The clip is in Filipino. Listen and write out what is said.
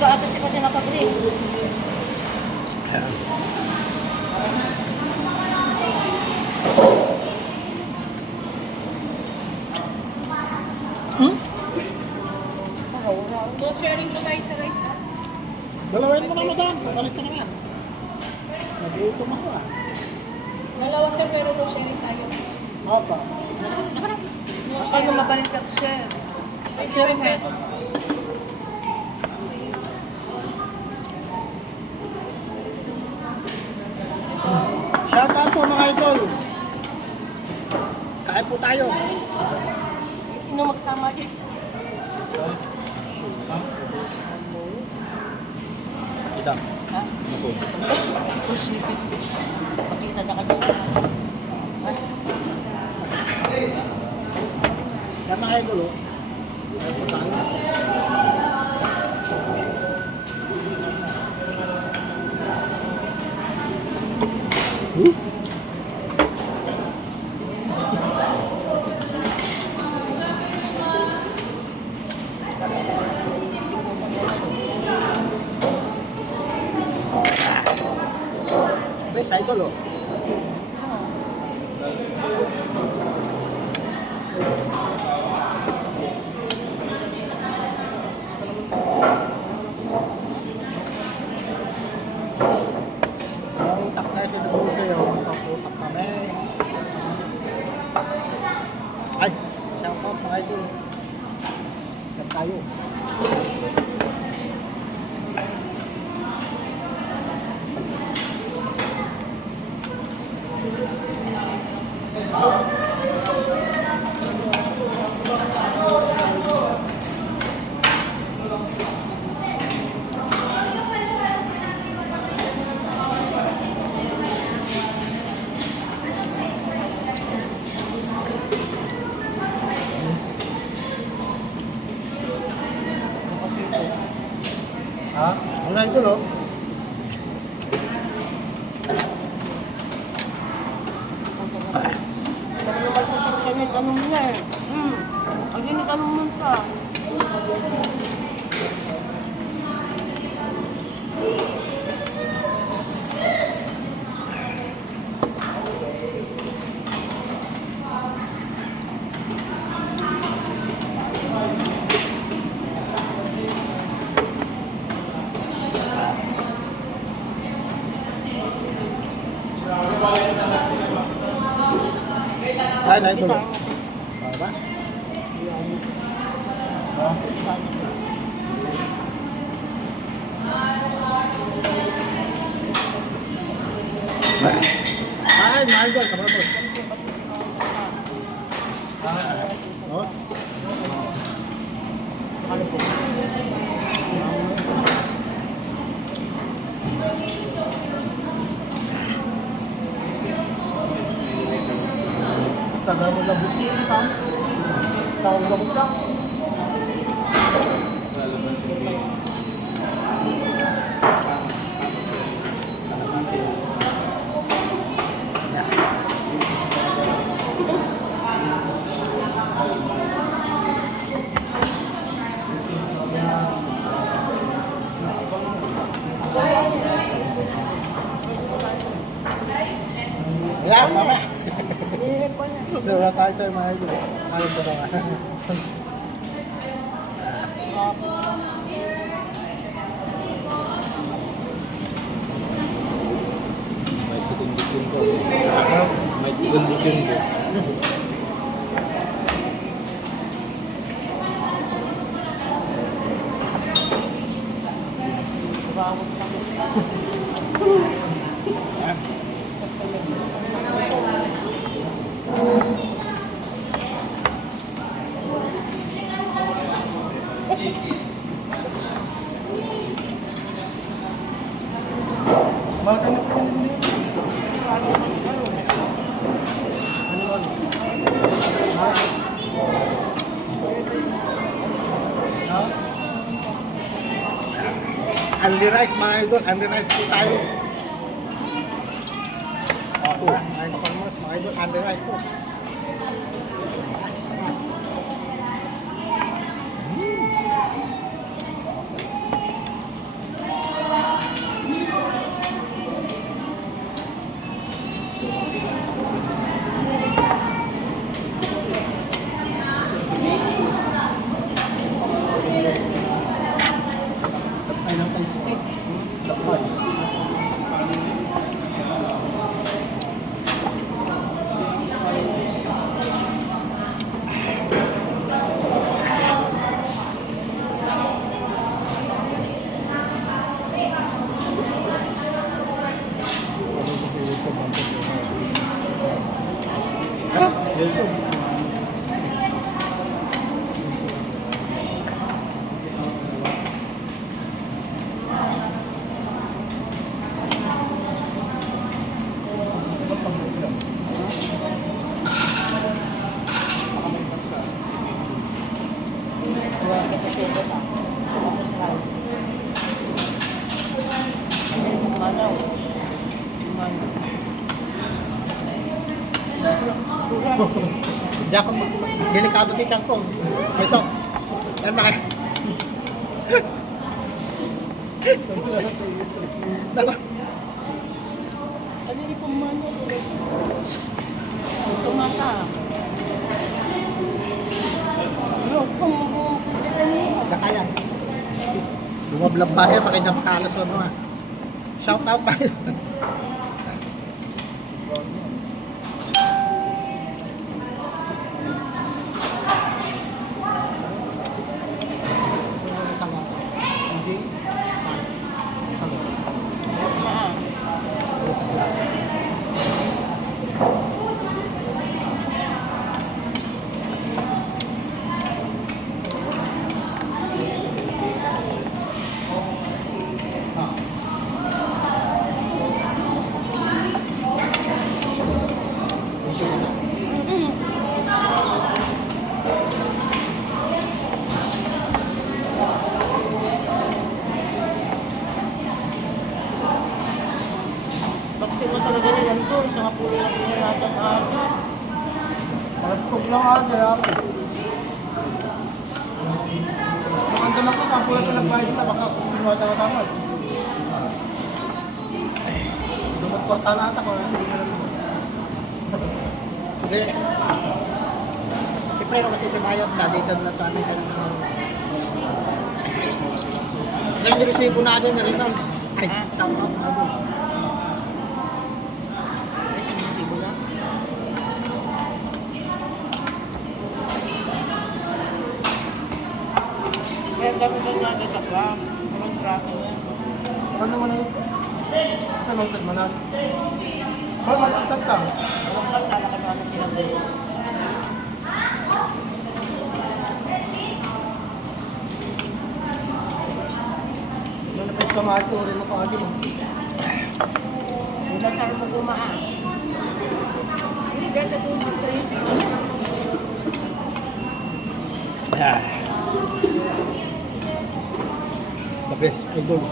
Ikaw ata si Pati nakabring. So, sharing po tayo sa rice. Dalawain mo na madam, balik ka naman. Nagutom ako ah. Dalawa sir, pero no sharing tayo. Opa. No Ano sharing. mapalit ka siya? 25 pesos. Shout out po mga idol. Kain po tayo. Ino magsama din. Kita. Ha? Ako. Push ni Pit. Pakita na kanina. Yan mga idol oh. Kain po tayo. Best idol oh. Utak na ito dito sa'yo. Mas maputak kami. Ay! Shout out mga idol. Yan tayo. Ha? Ang idol oh. Sabi naman sa kanya, tanong niya eh. Ang ginitanong mo sa... Ay, idol oh. Ba? Ay, mga idol, kapatid. Oh? Ano po? Tagal mo lang buti yung tam. Tagal mo lang. Yan, mama. Wala tayo mga idol. Ayun ko naman. May kondisyon ko. May kondisyon ko. Bakit ano po yun? Only rice mga idol, only rice po tayo. Ako, ayun ko mas mga idol, only rice po. Sebo pa. Tapos rice. Manaw. Manaw. Hindi ako, delikado si Kangkong. Ay, so, ay, maka. Nako. Ano rin pong manaw? Sumaka. Ano, kung Kakayan. Lumablab ba siya, pakinapakalas mo mga. Shout out pa. bakit mo talaga niyan doon? Sa nga po yung pinayatan ako. Alas tog lang kaya ako. Nakanda na ko, sampo lang sila bayad na, baka pinuha na tama. Dumagporta na ata ko. Hindi. Siyempre, kung kasi timayot, sa dito na ito aming kanang sa... Ngayon, niresibo na din na rin nun. Ay, shout out na doon. Ay, siya nasibo na. Kaya dami doon nga dito ka. Naman traffic yan. Ano naman yun? Ito lang, tagmanan. Ba, matagtag ka. Alam ka, lalakad namin pinag-dito. Ano na pa yung samahan ko rin ako agad mo. Inasal mo kumaan. Hindi ganda doon sa Tracy. The best idol.